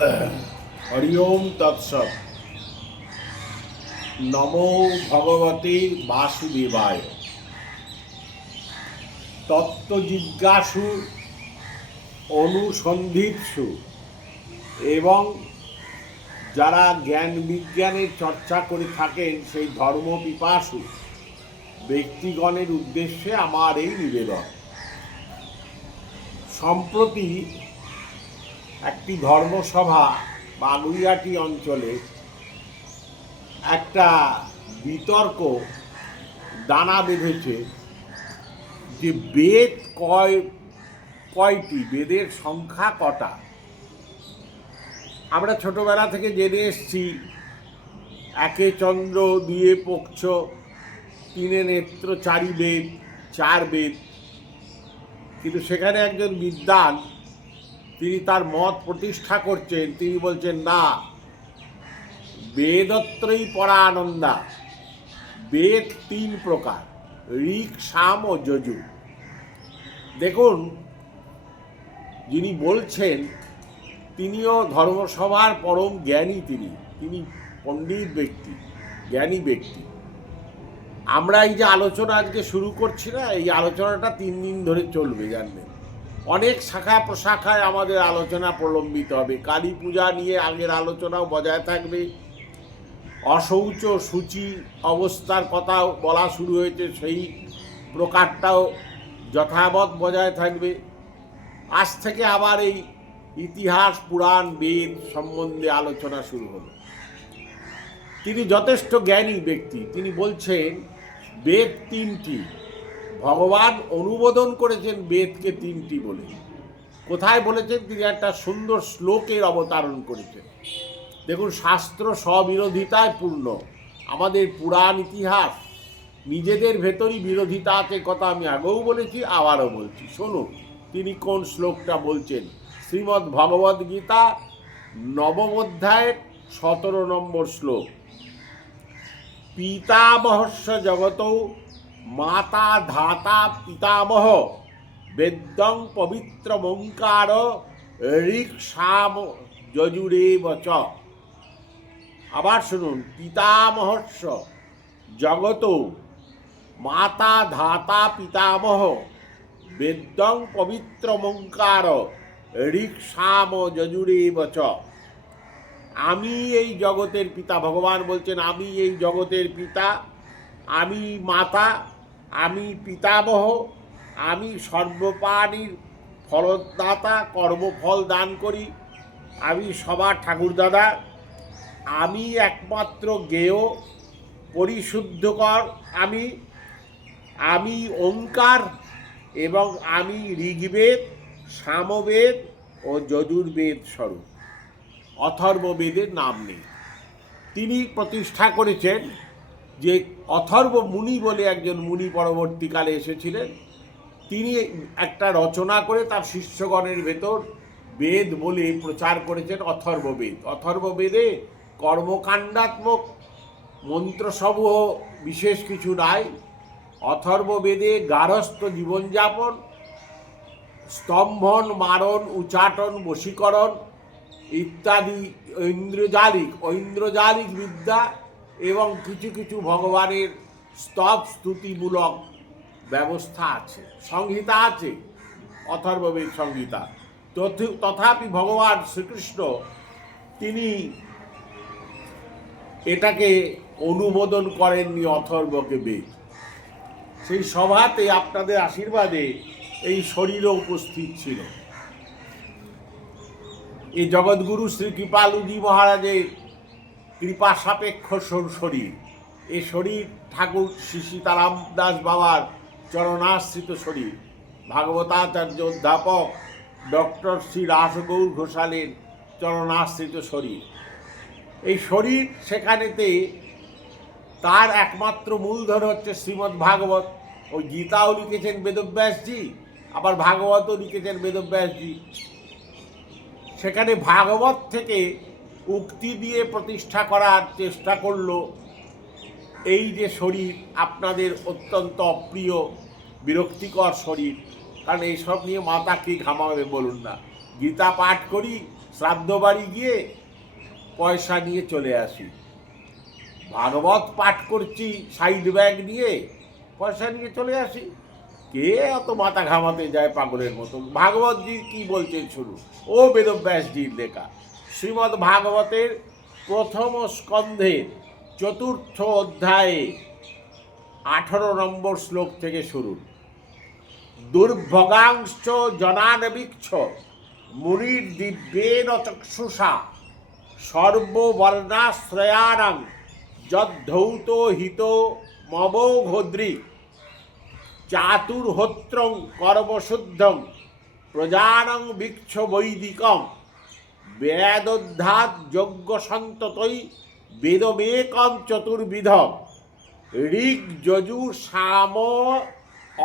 হরি ওম তৎসৎ। নমো ভগবতে বাসুদেবায়। তত্ত্বজিজ্ঞাসু, অনুসন্ধিৎসু এবং যারা জ্ঞান বিজ্ঞানের চর্চা করে থাকেন সেই ধর্মপিপাসু ব্যক্তিগণের উদ্দেশ্যে আমার এই নিবেদন। সম্প্রতি একটি ধর্মসভা বাগুইয়াটি অঞ্চলে একটা বিতর্ক দানা বেঁধেছে যে বেদ কয়টি, বেদের সংখ্যা কটা। আমরা ছোটবেলা থেকে জেনে এসছি, একে চন্দ্র, দুয়ে পক্ষ, তিনে নেত্র, চারি বেদ, চার বেদ। কিন্তু সেখানে একজন বিদ্বান তিনি তার মত প্রতিষ্ঠা করছেন। তিনি বলছেন না, বেদত্রয়ী পরা আনন্দা। বেদ তিন প্রকার, ঋক, সাম ও যজু। দেখুন, যিনি বলছেন তিনিও ধর্মসভার পরম জ্ঞানী। তিনি পণ্ডিত ব্যক্তি, জ্ঞানী ব্যক্তি। আমরা এই যে আলোচনা আজকে শুরু করছি না, এই আলোচনাটা 3 দিন ধরে চলবে, জানবেন। অনেক শাখা প্রশাখায় আমাদের আলোচনা প্রলম্বিত হবে। কালী পূজা নিয়ে আগের আলোচনাও বজায় থাকবে। অশৌচ সূচি অবস্থার কথাও বলা শুরু হয়েছে, সেই প্রকারটাও যথাবৎ বজায় থাকবে। আজ থেকে আবার এই ইতিহাস, পুরাণ, বেদ সম্বন্ধে আলোচনা শুরু হলো। তিনি যথেষ্ট জ্ঞানী ব্যক্তি। তিনি বলছেন বেদ 3টি। ভগবান অনুমোদন করেছেন বেদকে 3টি বলে। কোথায় বলেছেন? তিনি একটা সুন্দর শ্লোকের অবতারণ করেছেন। দেখুন, শাস্ত্র স্ববিরোধিতায় পূর্ণ। আমাদের পুরাণ ইতিহাস নিজেদের ভেতরই বিরোধিতা আছে, কথা আমি আগেও বলেছি, আবারও বলছি। শুনুন তিনি কোন শ্লোকটা বলছেন। শ্রীমদ্ ভগবদ্ গীতা 9ম অধ্যায়ের 17 নম্বর শ্লোক। পিতামহস্য জগতৌ মাতা ধাতা পিতামহ বেদং পবিত্রমঙ্কার ঋক সাম যজুরেব চ। আবার শুনুন, পিতামহস্য জগতৌ মাতা ধাতা পিতামহ বেদং পবিত্রমঙ্কার ঋক সাম যজুরেব চ। আমি এই জগতের পিতা। ভগবান বলছেন আমি এই জগতের পিতা, আমি মাতা, আমি পিতামহ, আমি সর্বপ্রাণীর ফলদাতা, কর্মফল দান করি, আমি সবার ঠাকুরদাদা, আমি একমাত্র জ্ঞেয়, পরিশুদ্ধকর, আমি ওঙ্কার, এবং আমি ঋগ্বেদ, সামবেদ ও যজুর্বেদ স্বরূপ। অথর্ববেদের নাম নেই। তিনি প্রতিষ্ঠা করেছেন যে অথর্ব মুনি বলে একজন মুনি পরবর্তীকালে এসেছিলেন। তিনি একটা রচনা করে তার শিষ্যগণের ভেতর বেদ বলে প্রচার করেছেন অথর্ববেদ। অথর্ববেদে কর্মকাণ্ডাত্মক মন্ত্রসমূহ বিশেষ কিছু নাই। অথর্ববেদে গার্হস্থ্য জীবনযাপন, স্তম্ভন, মারণ, উচ্চাটন, বশীকরণ ইত্যাদি ঐন্দ্রজালিক বিদ্যা এবং কিছু কিছু ভগবানের স্তব স্তুতিমূলক ব্যবস্থা আছে, সংহিতা আছে, অথর্ববেদ সংহিতা। তথাপি ভগবান শ্রীকৃষ্ণ তিনি এটাকে অনুমোদন করেননি, অথর্বকে বেদ। সেই সভাতে আপনাদের আশীর্বাদে এই শরীরও উপস্থিত ছিল। এই জগৎগুরু শ্রী কৃপালুজি মহারাজের কৃপা সাপেক্ষ শরীর। এই শরীর ঠাকুর শ্রী সীতারাম দাস বাবার চরণাশ্রিত শরীর। ভাগবতাচার্য অধ্যাপক ডক্টর শ্রী রাসগৌর ঘোষালের চরণাশ্রিত শরীর। এই শরীর সেখানেতে তার একমাত্র মূলধন হচ্ছে শ্রীমদ্ ভাগবত। ওই গীতাও লিখেছেন বেদব্যাসজি, আবার ভাগবতও লিখেছেন বেদব্যাসজি। সেখানে ভাগবত থেকে উক্তি দিয়ে প্রতিষ্ঠা করার চেষ্টা করল এই যে শরীর আপনাদের অত্যন্ত অপ্রিয়, বিরক্তিকর শরীর। কারণ এইসব নিয়ে মাথা কি ঘামাবে বলুন না। গীতা পাঠ করি, শ্রাদ্ধ বাড়ি গিয়ে পয়সা নিয়ে চলে আসি, ভাগবত পাঠ করছি সাইড ব্যাগ নিয়ে পয়সা নিয়ে চলে আসি। কে অত মাথা ঘামাতে যায় পাগলের মতো? ভাগবতজি কি বলছেন শুনুন। ও বেদব্যাসজির লেখা শ্রীমদ্ ভাগবতের প্রথম স্কন্ধের 4th অধ্যায়ে 18 নম্বর শ্লোক থেকে শুরু। দুর্ভগাংশ্চ জনানবীক্ষ মুনির দিব্যেন চক্ষুষা সর্ববর্ণাশ্রয়াণং যদ্ধৌত হিত মমোঘদ্রি চাতুর্হোত্রং কর্মশুদ্ধং প্রজানং বীক্ষ বৈদিকম বেদোদ্ধাত যজ্ঞ সন্ততৈ বেদমেকম চতুর্বিধম ঋগ যজু সাম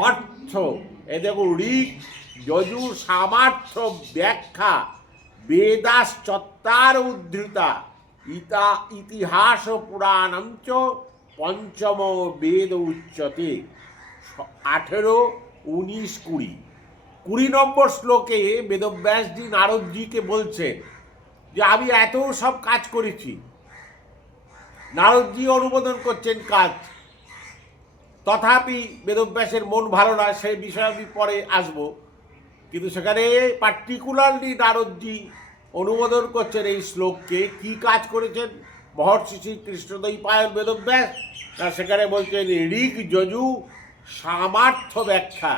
অর্থ। এ দেখো, ঋগ যজু সামার্থ ব্যাখ্যা বেদাশ্চত্বার উদ্ধৃতা ইতিহাস পুরাণম চ পঞ্চম বেদ উচ্যতে। 18, 19, 20 নম্বর শ্লোকে বেদব্যাসজি নারদজিকে বলছেন যে আমি এত সব কাজ করেছি। নারদজি অনুমোদন করছেন কাজ, তথাপি বেদব্যাসের মন ভালো না, সেই বিষয়ে আমি পরে আসব। কিন্তু সেখানে পার্টিকুলারলি নারদজি অনুমোদন করছেন এই শ্লোককে। কি কাজ করেছেন মহর্ষি শ্রী কৃষ্ণদ্বৈপায়ন বেদব্যাস? না, সেখানে বলছেন ঋগ যজু সামার্থ্য ব্যাখ্যা।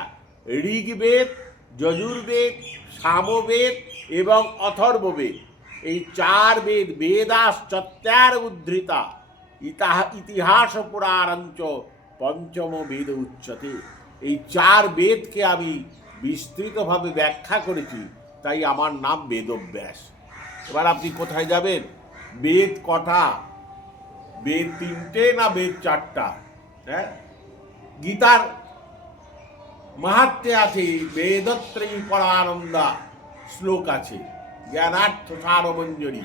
ঋগ্বেদ, যজুর্বেদ, সামবেদ এবং অথর্ববেদ, এই 4 বেদ বেদাশ্চত্বার উদ্ধৃতা ইতিহাস পুরাণঞ্চ পঞ্চম বেদ উচ্যতে। এই 4 বেদকে আমি বিস্তৃতভাবে ব্যাখ্যা করেছি, তাই আমার নাম বেদব্যাস। এবার আপনি কোথায় যাবেন? বেদ কটা? বেদ 3টে না বেদ 4টা? হ্যাঁ, গীতার মাহাত্ম্যে আছে বেদত্রয়ী পরানন্দা শ্লোক আছে, জ্ঞানার্থ সারমঞ্জরি।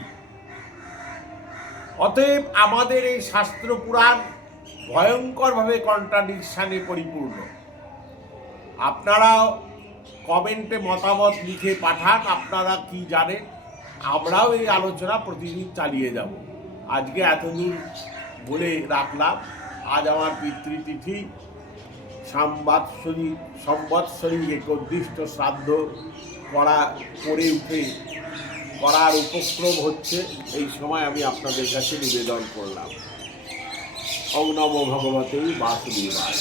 অতএব আমাদের এই শাস্ত্র পুরাণ ভয়ঙ্করভাবে কন্ট্রাডিকশানে পরিপূর্ণ। আপনারাও কমেন্টে মতামত লিখে পাঠান, আপনারা কি জানেন। আমরাও এই আলোচনা প্রতিদিন চালিয়ে যাব। আজকে এতদূর বলে রাখলাম। আজ আমার পিতৃতিথি, সম্বৎসরিক একদিষ্ট শ্রাদ্ধ করে উঠে করার উপক্রম হচ্ছে। এই সময় আমি আপনাদের কাছে নিবেদন করলাম। ওং নমো ভগবতে বাসুদেবায়।